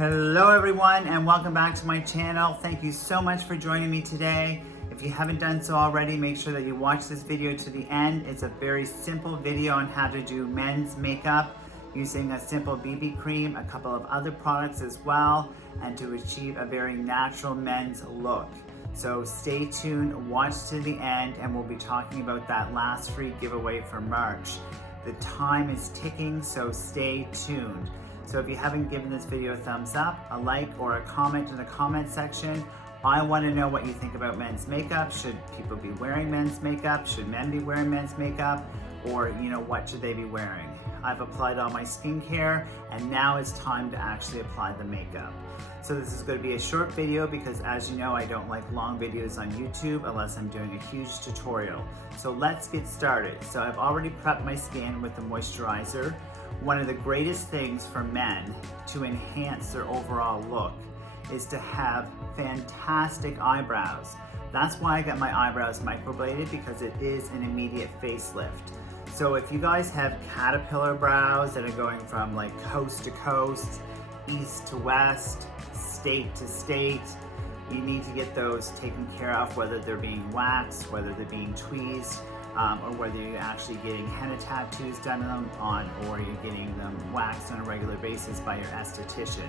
Hello everyone and welcome back to my channel. Thank you so much for joining me today. If you haven't done so already, make sure that you watch this video to the end. It's a very simple video on how to do men's makeup using a simple BB cream, a couple of other products as well, and to achieve a very natural men's look. So stay tuned, watch to the end, and we'll be talking about that last free giveaway for March. The time is ticking, so stay tuned. So if you haven't given this video a thumbs up, a like, or a comment in the comment section, I want to know what you think about men's makeup. Should people be wearing men's makeup? Should men be wearing men's makeup? Or, what should they be wearing? I've applied all my skincare, and now it's time to actually apply the makeup. So this is going to be a short video because, as you know, I don't like long videos on YouTube unless I'm doing a huge tutorial. So let's get started. So I've already prepped my skin with the moisturizer. One of the greatest things for men to enhance their overall look is to have fantastic eyebrows. That's why I got my eyebrows microbladed, because it is an immediate facelift. So if you guys have caterpillar brows that are going from like coast to coast, east to west, state to state, you need to get those taken care of, whether they're being waxed, whether they're being tweezed, or whether you're actually getting henna tattoos done on, or you're getting them waxed on a regular basis by your esthetician.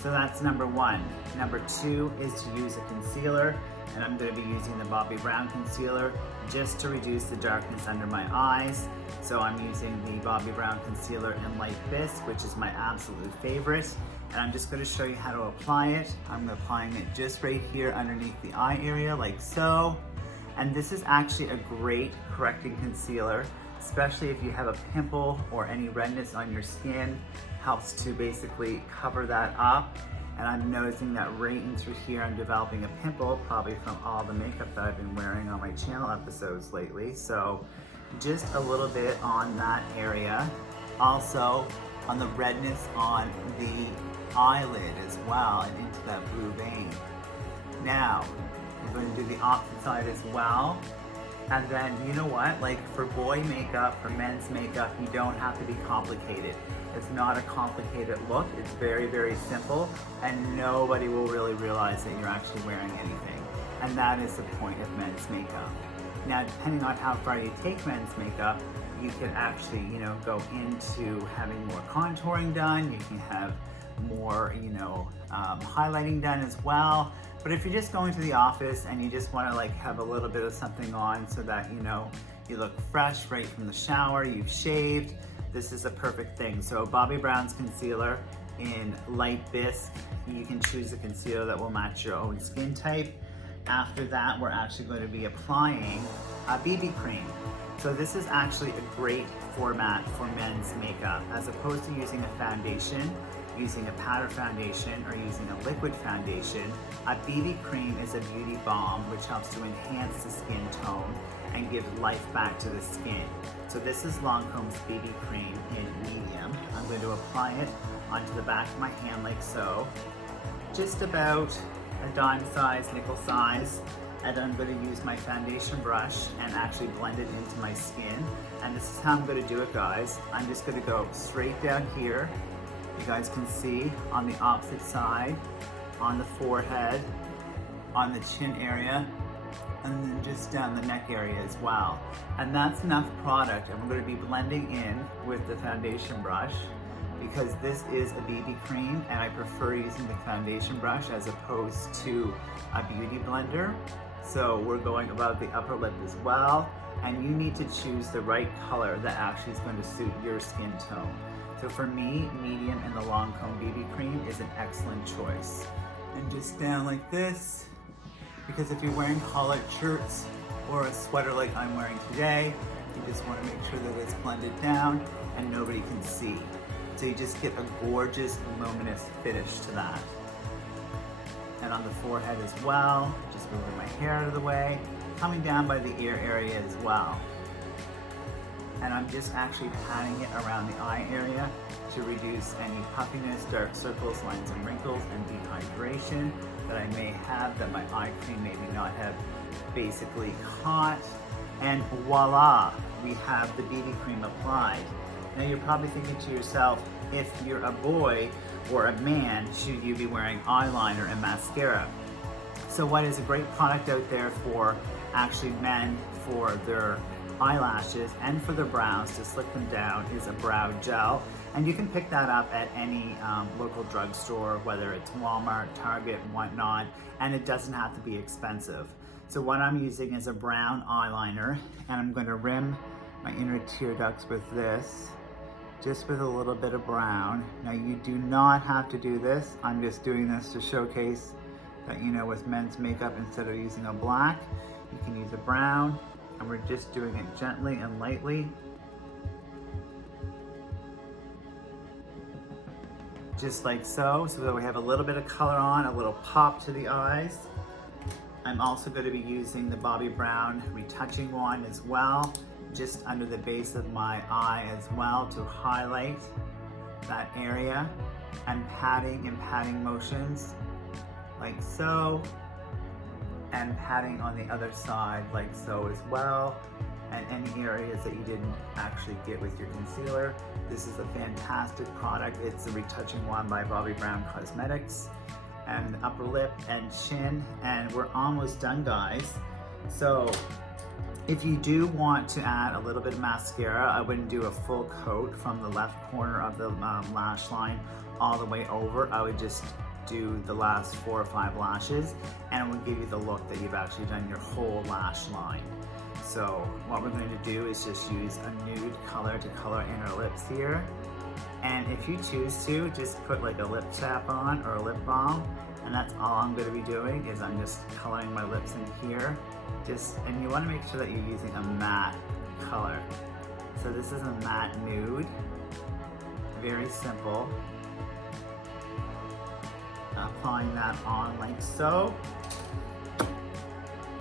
So that's number one. Number two is to use a concealer, and I'm going to be using the Bobbi Brown concealer just to reduce the darkness under my eyes. So I'm using the Bobbi Brown concealer in Light Bisque, which is my absolute favorite, and I'm just going to show you how to apply it. I'm applying it just right here underneath the eye area, like so. And this is actually a great correcting concealer, especially if you have a pimple or any redness on your skin. Helps to basically cover that up. And I'm noticing that right in through here I'm developing a pimple, probably from all the makeup that I've been wearing on my channel episodes lately. So just a little bit on that area. Also on the redness on the eyelid as well, and into that blue vein. Now, I'm going to do the opposite side as well. And then, you know what? Like for boy makeup, for men's makeup, you don't have to be complicated. It's not a complicated look. It's very, very simple, and nobody will really realize that you're actually wearing anything. And that is the point of men's makeup. Now, depending on how far you take men's makeup, you can actually, go into having more contouring done. You can have more, highlighting done as well. But if you're just going to the office and you just want to have a little bit of something on so that you look fresh right from the shower, you've shaved, this is a perfect thing. So Bobbi Brown's concealer in Light Bisque, you can choose a concealer that will match your own skin type. After that, we're actually going to be applying a BB cream. So this is actually a great format for men's makeup, as opposed to using a foundation, using a powder foundation, or using a liquid foundation. A BB cream is a beauty balm which helps to enhance the skin tone and give life back to the skin. So this is Lancome's BB cream in medium. I'm going to apply it onto the back of my hand like so, just about a dime size, nickel size. And I'm going to use my foundation brush and actually blend it into my skin. And this is how I'm going to do it, guys. I'm just going to go straight down here. You guys can see on the opposite side, on the forehead, on the chin area, and then just down the neck area as well. And that's enough product. And we're going to be blending in with the foundation brush, because this is a BB cream and I prefer using the foundation brush as opposed to a beauty blender. So we're going above the upper lip as well, and you need to choose the right color that actually is going to suit your skin tone. So for me, medium in the Lancome BB cream is an excellent choice. And just down like this, because if you're wearing collared shirts or a sweater like I'm wearing today, you just want to make sure that it's blended down and nobody can see. So you just get a gorgeous, luminous finish to that. And on the forehead as well, just moving my hair out of the way, coming down by the ear area as well. And I'm just actually patting it around the eye area to reduce any puffiness, dark circles, lines and wrinkles, and dehydration that I may have, that my eye cream maybe not have basically caught. And voila, we have the BB cream applied. Now you're probably thinking to yourself, if you're a boy, or a man should you be wearing eyeliner and mascara. So what is a great product out there for actually men for their eyelashes and for their brows to slick them down is a brow gel. And you can pick that up at any local drugstore, whether it's Walmart, Target, and whatnot, and it doesn't have to be expensive. So what I'm using is a brown eyeliner, and I'm going to rim my inner tear ducts with this, just with a little bit of brown. Now you do not have to do this. I'm just doing this to showcase that, you know, with men's makeup, instead of using a black, you can use a brown, and we're just doing it gently and lightly. Just like so, so that we have a little bit of color on, a little pop to the eyes. I'm also going to be using the Bobbi Brown retouching wand as well, just under the base of my eye as well, to highlight that area, and patting motions like so, and patting on the other side like so as well, and any areas that you didn't actually get with your concealer. This is a fantastic product. It's the retouching wand by Bobbi Brown Cosmetics, and the upper lip and chin, and we're almost done, guys. So if you do want to add a little bit of mascara, I wouldn't do a full coat from the left corner of the lash line all the way over. I would just do the last 4 or 5 lashes, and it will give you the look that you've actually done your whole lash line. So what we're going to do is just use a nude color to color in our lips here. And if you choose to, just put like a lip tap on or a lip balm, and that's all I'm going to be doing, is I'm just coloring my lips in here. And you want to make sure that you're using a matte color. So this is a matte nude, very simple. Applying that on like so.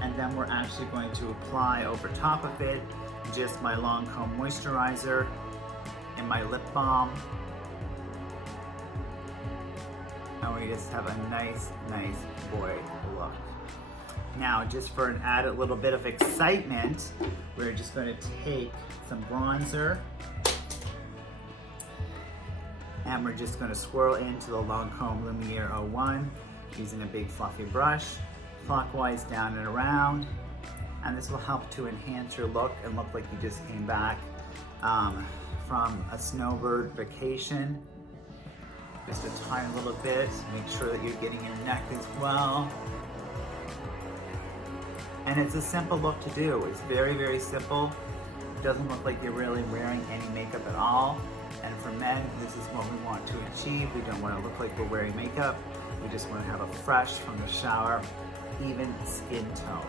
And then we're actually going to apply over top of it just my Lancome moisturizer and my lip balm. And we just have a nice boy look. Now, just for an added little bit of excitement, we're just going to take some bronzer, and we're just going to swirl into the Lancome Lumiere 01 using a big fluffy brush, clockwise down and around, and this will help to enhance your look and look like you just came back from a snowbird vacation. Just a tiny little bit. Make sure that you're getting your neck as well. And it's a simple look to do. It's very simple. It doesn't look like you're really wearing any makeup at all. And for men, this is what we want to achieve. We don't want to look like we're wearing makeup. We just want to have a fresh from the shower, even skin tone.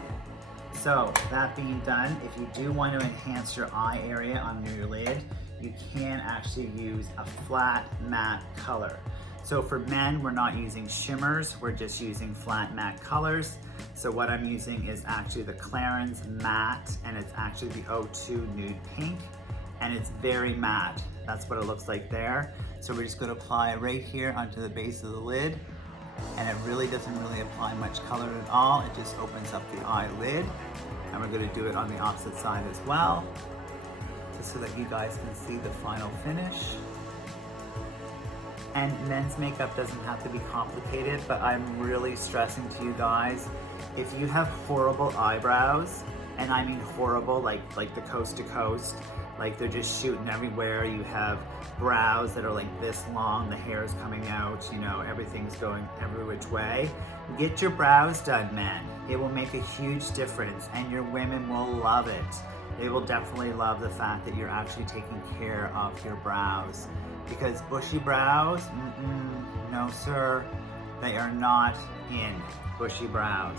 So that being done, if you do want to enhance your eye area on your lid, you can actually use a flat matte color. So for men, we're not using shimmers, we're just using flat matte colors. So what I'm using is actually the Clarins Matte, and it's actually the O2 Nude Pink, and it's very matte. That's what it looks like there. So we're just going to apply right here onto the base of the lid, and it really doesn't apply much color at all. It just opens up the eyelid, and we're going to do it on the opposite side as well, just so that you guys can see the final finish. And men's makeup doesn't have to be complicated, but I'm really stressing to you guys, if you have horrible eyebrows, and I mean horrible, like the coast to coast, like they're just shooting everywhere, you have brows that are like this long, the hair is coming out, you know, everything's going every which way. Get your brows done, men. It will make a huge difference, and your women will love it. They will definitely love the fact that you're actually taking care of your brows. Because bushy brows, no sir, they are not in bushy brows.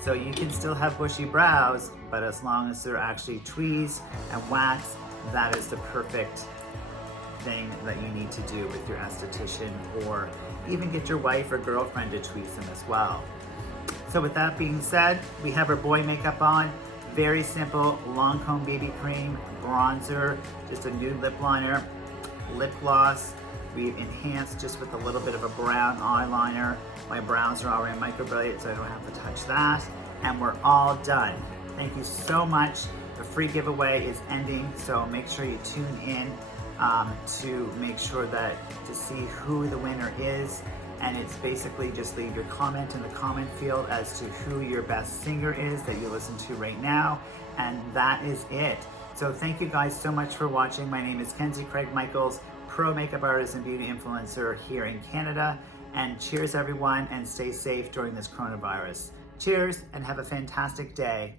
So you can still have bushy brows, but as long as they're actually tweezed and waxed, that is the perfect thing that you need to do with your esthetician, or even get your wife or girlfriend to tweeze them as well. So with that being said, we have our boy makeup on. Very simple, Lancome BB cream, bronzer, just a nude lip liner, lip gloss. We've enhanced just with a little bit of a brown eyeliner. My brows are already microbladed, so I don't have to touch that. And we're all done. Thank you so much. The free giveaway is ending, so make sure you tune in to make sure to see who the winner is. And it's basically just leave your comment in the comment field as to who your best singer is that you listen to right now. And that is it. So thank you guys so much for watching. My name is Kenzie Craig Michaels, pro makeup artist and beauty influencer here in Canada. And cheers everyone, and stay safe during this coronavirus. Cheers and have a fantastic day.